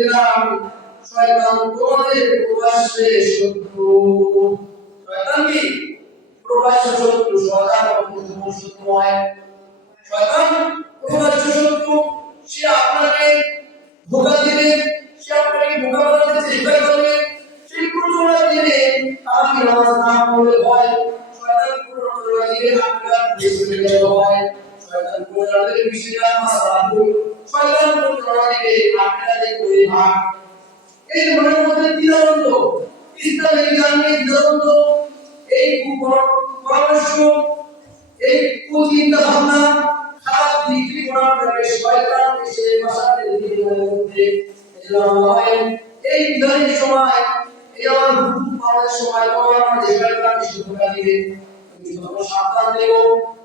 দিলাম শয়তান তোমাদের প্রকাশ্যে শত্রু। শয়তান কি প্রকাশ্য শত্রু, শয়তান কখনো শত্রু নয়। শয়তান প্রকাশ্য শত্রু, সে আপনাকে ধোকা দিবে, সে আপনাকে ধোকা বানাতে চেষ্টা করবে সেই প্রচোদনা দিলে আপনি নামাজ না পড়লে হয়। শয়তান প্রচোদনা দিলে আপনার বিশুদ্ধ হয়। শয়তান সময় সময় সাবধান দেবো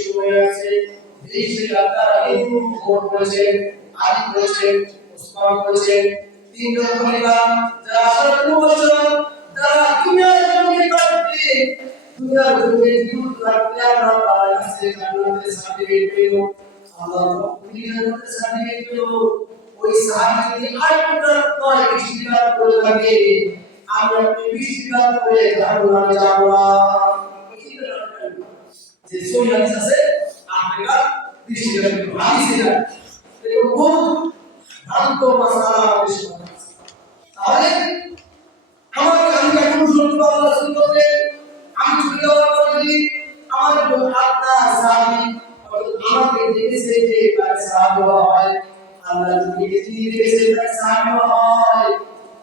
শুনে আছে এই তারা কোট করেছেন সার্টিফিকেট পেল সার্টিফিকেট পেল ওই সাহাবী যদি করে থাকে আমরা বিশ্ববিদ্যালয় করে জান্নাতে যাব যে সই হাদিস আছে আপনারা বিশ্ববিদ্যালয় হাদিসে না এরকম বহু ভ্রান্ত মাসালা আছে। তাহলে, আমার আমি এখন শুনতে আল্লাহ শুনতে আমি চলে যাওয়ার পর যদি আমার বোন আপনার সাহাবি আমাকে দেখেছে যে তার সাহাবি হয়, আল্লাহ যদি দেখেছে তার সাহাবি হয়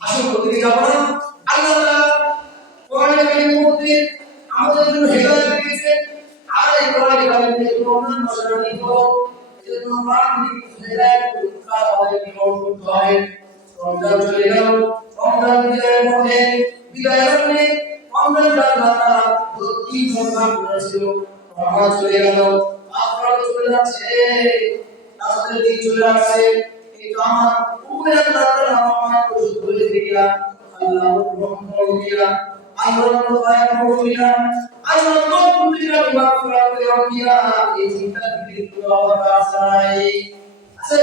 আসল করতে যাব না আল্লাহ তাআলা কোরআনের কারিমের আমাদের জন্য হেদায়েত দিয়েছে। আর এই কোরআনের কারিমে রমজান মাসের নিকট এজন্য আমরা হেদায়েত কাজ আমাদের গ্রহণ করতে হবে রমজান চলে গেল, রমজান বিজয়ের মধ্যে বিদায়ের মধ্যে রমজান জান্নাতা প্রতি ঘণ্টা করেছিল রমজান চলে গেল আপনারা চলে যাচ্ছে আমাদের দিন চলে আসছে। এই আমার উপরে আল্লাহ তাআলা আমার প্রচুর বলে দিলা আল্লাহ রহম করুন আল্লাহ দয়া করুন আল্লাহ তৌফিক দিলা মাগফিরাত করুন এই চিন্তা কিন্তু আমার আশাই আছে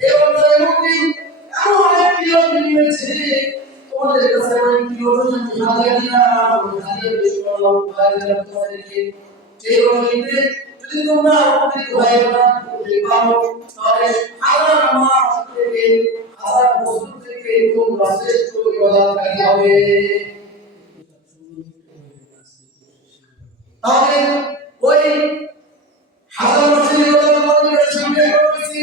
এই অন্তরে এমন দিন অনেক প্রিয় দিন তোমাদের কাছে অনেক প্রিয় দিন হাজার দিনার হাজার বেশি বড় হাজার তোমাদেরকে সেই দিনে যদি তোমরা উপকৃত হয়ে না তাহলে হাজার মাস থেকে হাজার বছর থেকে তোমরা শ্রেষ্ঠ ইবাদতকারী হবে তাহলে ওই হাজার বছরের ইবাদত আমাদের সামনে রয়েছে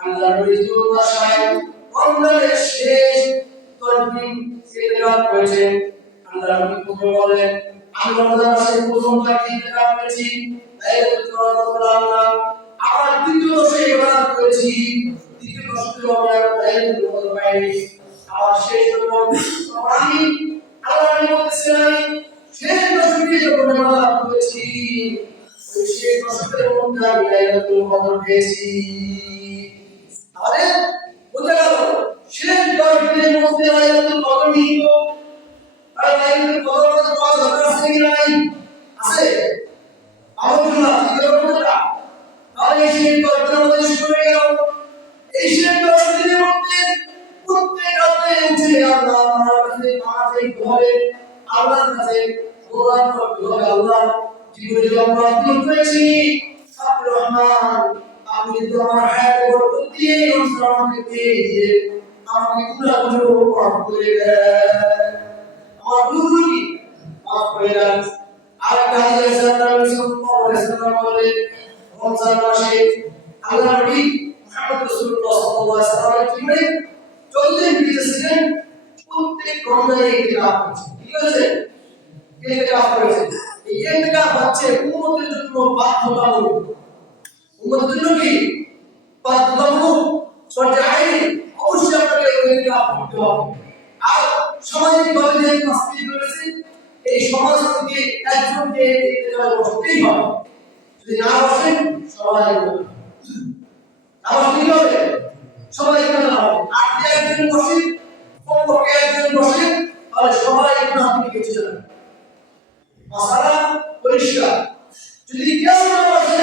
আল্লাহ ভাষায় রমজানের শেষ তরফিন প্রথমে বলেন আমি রমজান মাসের প্রথম করেছি লাইলাতুল আবার দ্বিতীয় দশে করেছি দ্বিতীয় দশে আমি আর লাইলাতুল পাইনি আবার শেষ যখন আমি আল্লাহ নবী বলতেছিলেন শেষ দশকে যখন ইবাদত করেছি শেষ মধ্যে আমি লাইলাতুল কদর পেয়েছি তাহলে বোঝা গেল? শেষ দশ দিনের মধ্যে কদর নিহিত আর কদর মধ্যে পাওয়া দরকার আছে কি নাই? আছে? ঠিক তাহলে এই শেষ দশ দিনের মধ্যে শুরু হয়ে গেল? এই শেষ দশ দিনের মধ্যে প্রত্যেক রাতে উঠে আল্লাহ তাআলার কাছে চাইতে হবে আল্লাহর কাছে কোরআন পড়তে হবে আল্লাহ, জীবনে আমরা অর্জন করেছি রহমান। আপনি তো আমার হায়াতে বরকত দিয়ে নসর দিয়ে আমাকে গুনাহগুলো করে আমার ভুলগুলি মাফ আর একটা বলে, রমজান মাসে আল্লাহ নবী মুহাম্মদ রাসূলুল্লাহ সাল্লাল্লাহু আলাইহি ওয়াসাল্লাম কি করে চলতে গিয়েছিলেন প্রত্যেক রমজানে ইতিকাফ করছে ঠিক আছে ইতিকাফ করেছে এই ইতিকাফ হচ্ছে উম্মতের জন্য বাধ্যতামূলক। উম্মতের জন্য কি শর্তে আইনি, অবশ্যই আপনাকে ইতিকাফ করতে হবে। আর সামাজিকভাবে যে মাসজিদ রয়েছে, এই সমাজ থেকে একজনকে বসতেই হবে। যদি না বসেন বসবে। না কি হবে? সবাই এখানে হবে যদি একজন বসে কমপক্ষে একজন বসে, তাহলে সবাই এখানে আপনি বেঁচে যাবেন মশালা পরিষ্কার। যদি কেউ না বসে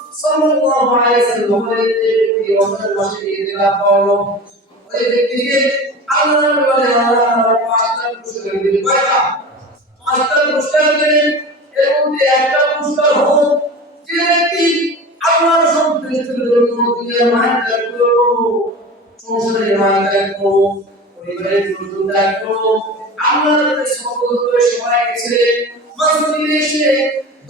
সাল্লাল্লাহু আলাইহি ওয়াসাল্লাম ব্যক্তি রমজান মাসে ইতিকাফ করল ওই ব্যক্তিকে আল্লাহ নবী বলে আল্লাহ আমার পাঁচটা পুরস্কার দিবেন কয়টা? পাঁচটা পুরস্কার দিবেন এর মধ্যে একটা পুরস্কার হলো যে ব্যক্তি আল্লাহর সন্তুষ্টির জন্য দুনিয়ার মায়ের ত্যাগ করল সংসারের মায়ের ত্যাগ করল পরিবারের জন্য ত্যাগ করল আল্লাহর করে সবাই গেছে মসজিদে এসে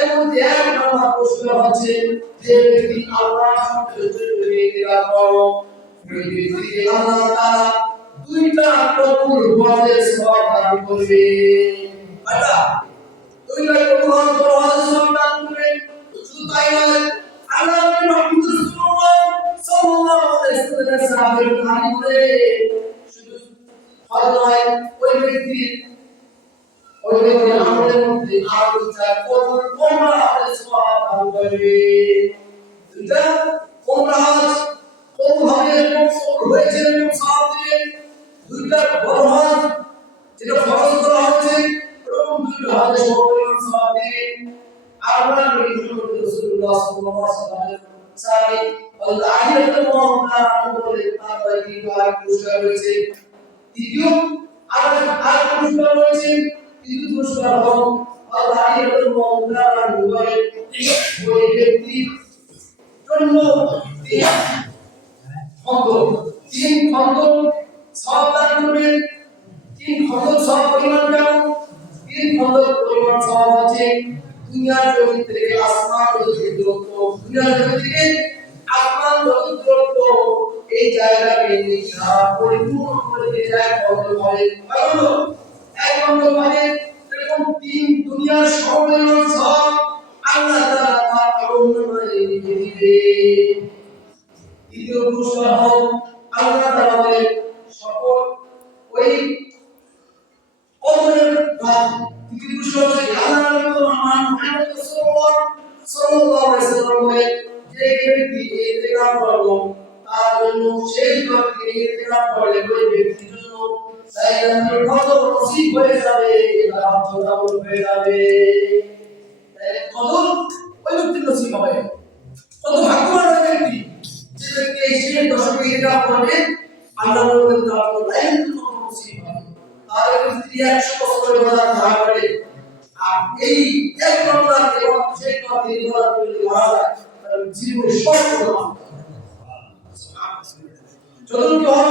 এর ব্যক্তি করো ওই করবে। আচ্ছা তাই নয়, আল্লাহ নবী রাসূলুল্লাহ বলে শুধু হয় নয়, ওই ব্যক্তি ওই ব্যক্তি ولكم في الأرض تكون قمرة أصحاب أولين ده রয়েছে আর আর পুরস্কার রয়েছে ব্যক্তি জন্য তিন খন্ড সব খন্ড সব পরিমাণ খন্ড পরিমাণ সব আছে দুনিয়ার জগৎ থেকে আসমান থেকে আসমান এই জায়গাকে নিশা পরিপূর্ণ করে দিয়ে যায় বলে কারণ এক খন্ড মানে এরকম তার ব্যক্তি জন্য সেই ব্যক্তি করলে ওই জান্নাতের কত নসিব হয়ে যাবে এটা আত্মতা হয়ে যাবে। কদর ওই ব্যক্তির নসিব হবে? কত ভাগ্যবান ওই ব্যক্তি যে ব্যক্তি এই শেষ দশকে ইতিকাফ করবে, আল্লাহ বলেন তার কত নসিব হবে? তার স্ত্রী একশো বছরের বাজার ধারা করে, আর এই এক ঘণ্টা এবং সেই ঘণ্টা তিন ঘণ্টা করে মারা যায় তার জীবনে সব চতুর্থ হল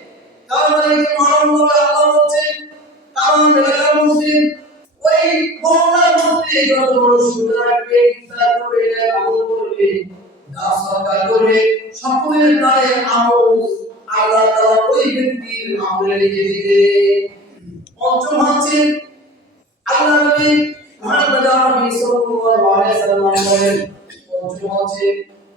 কারণ মানে হচ্ছে ওই মহল্লার মধ্যে যত ইফতার করবে করবে, দান সরকার করবে, সকলের দ্বারে আমল ওই ব্যক্তির আল্লাহ নবী মুহাম্মদ আরবি সাল্লাল্লাহু আলাইহি সাল্লাম বলেন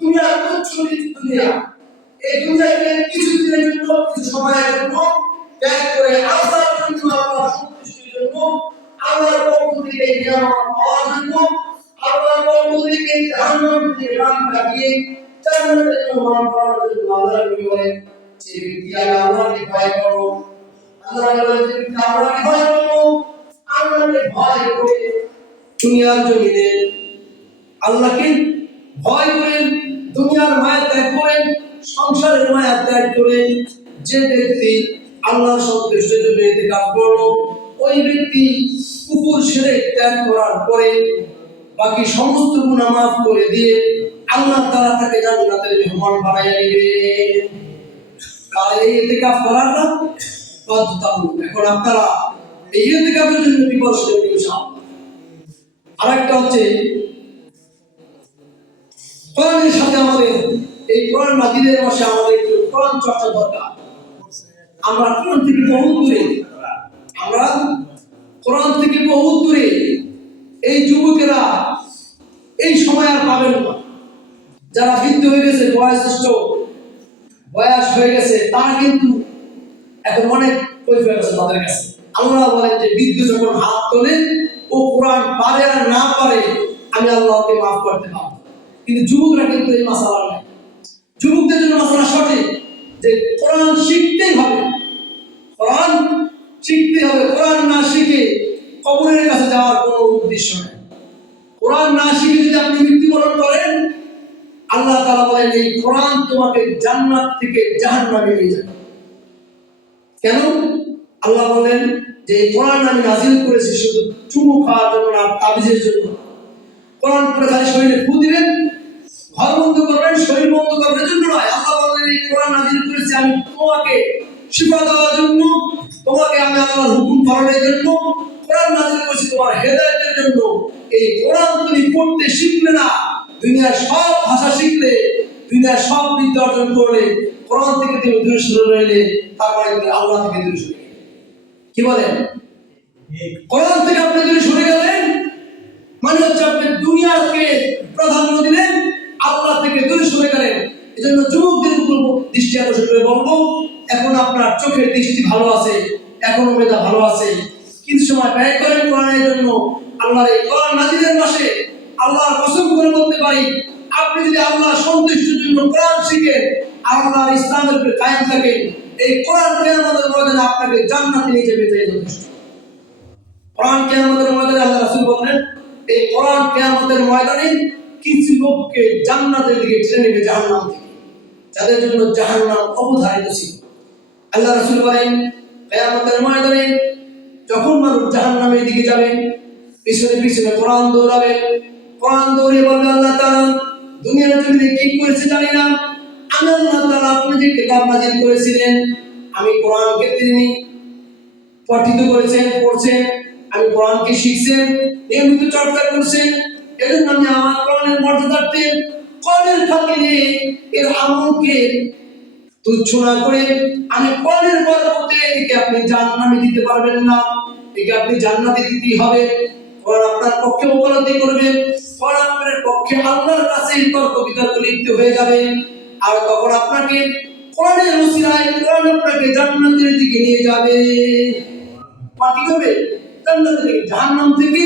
দুনিয়া তুচ্ছ দুনিয়া। এই দুনিয়াকে কিছু দিনের জন্য, কিছু সময়ের জন্য ত্যাগ করে আল্লাহর জন্য, আল্লাহর সন্তুষ্টির জন্য, আল্লাহর পক্ষ থেকে নিয়ামত পাওয়ার জন্য, আল্লাহর পক্ষ থেকে জাহান্নাম থেকে প্রাণ কাটিয়ে জান্নাতের জন্য মান পাওয়ার জন্য আল্লাহর বলেন যে ব্যক্তি আল্লাহকে ভয় করো আল্লাহ বলেন যে ব্যক্তি আল্লাহকে ভয় করো, আল্লাহকে ভয় করে দুনিয়ার জমিনে আল্লাহকে ভয় করেন দুনিয়ার মায়া ত্যাগ করেন সংসারের মায়া ত্যাগ করেন যে ব্যক্তি আল্লাহ সন্তুষ্টের জন্য এতে কাজ করল, ওই ব্যক্তি কুকুর সেরে ত্যাগ করার পরে বাকি সমস্ত গুণা মাফ করে দিয়ে আল্লাহ তারা তাকে জান্নাতের মেহমান বানাইয়া নিবে তাহলে এতে কাজ করাটা বাধ্যতামূলক এখন আপনারা এই এতে কাজের জন্য বিপর্যয় আরেকটা হচ্ছে কোরআনের সাথে আমাদের, এই কোরআন মাজিদের মাসে আমাদের একটু কোরআন চর্চা দরকার। আমরা কোরআন থেকে বহু দূরে। আমরা কোরআন থেকে বহু দূরে। এই যুবকেরা এই সময় আর পাবেন না। যারা বৃদ্ধ হয়ে গেছে বয়সষ্ঠ বয়স হয়ে গেছে, তারা কিন্তু এখন অনেক কৈফিয়ত আছে তাদের কাছে। আল্লাহ বলেন যে, বৃদ্ধ যখন হাত তোলে, ও কোরআন পারে আর না পারে, আমি আল্লাহকে মাফ করতে পারব। কিন্তু যুবকরা কিন্তু এই মাসালা নাই যুবকদের জন্য মাসালা সঠিক যে কোরআন শিখতেই হবে। কোরআন শিখতে হবে। কোরআন না শিখে কবরের কাছে যাওয়ার কোনো উদ্দেশ্য নেই। কোরআন না শিখে যদি আপনি মৃত্যুবরণ করেন, আল্লাহ তালা বলেন, এই কোরআন তোমাকে জান্নাত থেকে জাহান্নামে নিয়ে যাবে। কেন? আল্লাহ বলেন যে, এই কোরআন আমি নাজিল করেছি শুধু চুমু খাওয়ার জন্য না, তাবিজের জন্য। কোরআন পড়ে খালি শরীরে ফু দিবেন ঘর বন্ধ করবেন, শরীর বন্ধ করবেন, এজন্য নয়। আল্লাহ বলেন এই কোরআন আমি তোমাকে শিফা দেওয়ার জন্য, তোমাকে আমি আল্লাহর হুকুম পালনের জন্য, কোরআন নাজিল করেছি তোমার জন্য। এই কোরআন তুমি পড়তে শিখলে না, দুনিয়ার সব ভাষা শিখলে, দুনিয়ার সব বিদ্যা অর্জন করলে, কোরআন থেকে তুমি দূরে সরে রইলে, তারপরে তুমি আল্লাহ থেকে দূরে সরে কি বলেন? কোরআন থেকে আপনি দূরে সরে গেলেন মানে হচ্ছে আপনি দুনিয়াকে প্রাধান্য দিলেন গেলেন এই জন্য যুবকদের উপর দৃষ্টি আকর্ষণ করে বলব, এখন আপনার চোখের দৃষ্টি ভালো আছে, এখনও মেধা ভালো আছে। কিছু সময় ব্যয় করেন কোরআনের জন্য। আল্লাহর এই কোরআন নাজিলের মাসে আল্লাহর কসম করে বলতে পারি, আপনি যদি আল্লাহ সন্তুষ্টির জন্য কোরআন শিখেন, আল্লাহর ইসলামের উপরে কায়েম থাকেন, এই কোরআন কেয়ামতের ময়দানে আপনাকে জান্নাতে নিয়ে যাবে এটাই যথেষ্ট। কোরআন কেয়ামতের ময়দানে আল্লাহ রাসূল বলেন এই কোরআন কেয়ামতের ময়দানে কিছু লোককে জান্নাতের দিকে টেনে নেবে জাহান্নাম থেকে। যাদের জন্য জাহান জাহান্নাম অবধারিত ছিল। আল্লাহ রাসূল বলেন, কেয়ামতের ময়দানে যখন মানুষ জাহান্নামের দিকে যাবে, পিছনে পিছনে কোরআন দৌড়াবে, কোরআন দৌড়ে বলবে, আল্লাহ তাআলা, দুনিয়ার জমিনে কি করেছে জানি না। আমি আল্লাহ তাআলা আপনি যে কিতাব নাজিল করেছিলেন। আমি কোরআনকে তিনি পঠিত করেছেন, পড়ছেন। আমি কোরআনকে শিখছেন, নিয়মিত চর্চা করছেন। এজন্য আমি আমার কোরআনের মর্যাদার্থে কোরআনের খাতিরে এর আমলকে তুচ্ছ না করে আমি কোরআনের বরকতে একে আপনি জান্নাতে দিতে পারবেন না। একে আপনি জান্নাতে দিতেই হবে। কোরআন আপনার পক্ষে উপলব্ধি করবে। কোরআন আপনার পক্ষে আল্লাহর কাছে তর্ক বিতর্ক লিপ্ত হয়ে যাবে। আর তখন আপনাকে কোরআনের ওসিলায় কোরআন আপনাকে জান্নাতের দিকে নিয়ে যাবে। পার্টি করবে? জান্নাতের দিকে, জাহান্নাম থেকে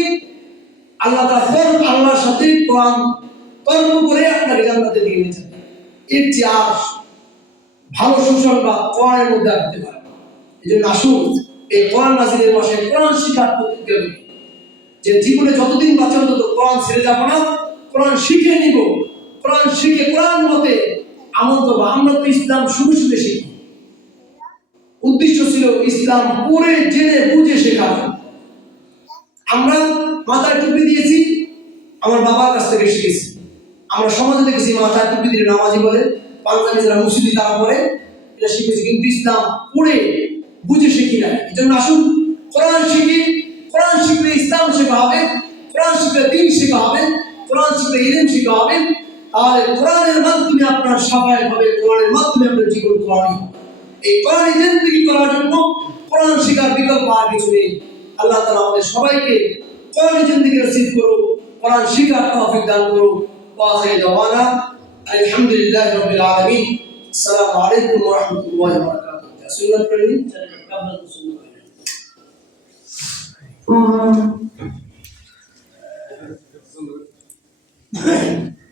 আল্লাহ তাআলা আল্লাহর সাথে কোরআন তর্ক করে আপনাকে জান্নাতের দিকে নিয়ে এর চেয়ে আর ভালো সুসংবাদ কোরআনের মধ্যে আসতে পারে। এই জন্য আসুন, এই কোরআন নাজিরের মাসে কোরআন প্রতিজ্ঞা করি যে জীবনে যতদিন বাঁচে অন্তত কোরআন ছেড়ে যাব না, কোরআন শিখে নিব। কোরআন শিখে কোরআন মতে আমল করব। আমরা তো ইসলাম শুনে শুনে শিখি। উদ্দেশ্য ছিল ইসলাম পড়ে, জেনে, বুঝে শেখা আমরা মাথায় টুপি দিয়েছি, আমার বাবার কাছ থেকে শিখেছি। আমরা সমাজে দেখেছি মাথায় টুপি দিলে নামাজি বলে পাঞ্জাবি যারা মুসলিম তারা পড়ে এটা শিখেছি কিন্তু ইসলাম পড়ে বুঝে শিখি না এই জন্য আসুন, কোরআন শিখি, কোরআন শিখলে ইসলাম শেখা হবে, কোরআন শিখলে দিন শেখা হবে, কোরআন শিখলে ইলম শেখা হবে, তাহলে কোরআনের মাধ্যমে আপনার সাফায় হবে, কোরআনের মাধ্যমে আপনার জীবন কোরআনই হবে। এই কোরআন জিন্দগি করার জন্য কোরআন শিখার বিকল্প আর কিছু নেই। আল্লাহ তালা আমাদের সবাইকে কোরআন জিন্দগি নসিব করুক, কোরআন শিখার তৌফিক দান করুক। واخر دعوانا الحمد لله رب العالمين. السلام عليكم ورحمة الله وبركاته. سنة فرنين تتقبل سنة Mm-hmm.